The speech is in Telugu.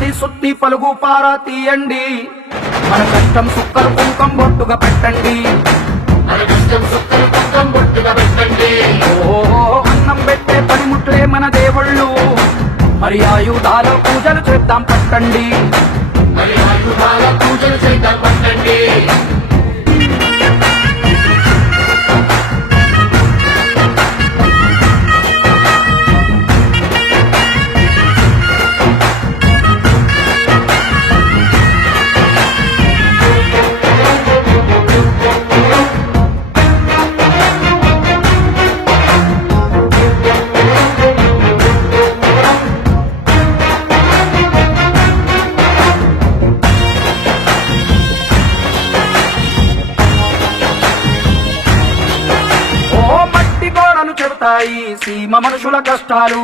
కత్తి సుత్తి పలుగు పారా తీయండి, మన కష్టం సుక్కలు కుంకం బొట్టుగా పెట్టండి. ఓహో అన్నం పెట్టే పనిముట్లే మన దేవుళ్ళు, మరి ఆయుధాల పూజలు చేద్దాం పట్టండి. చెబుతాయి సీమ మనుషుల కష్టాలు,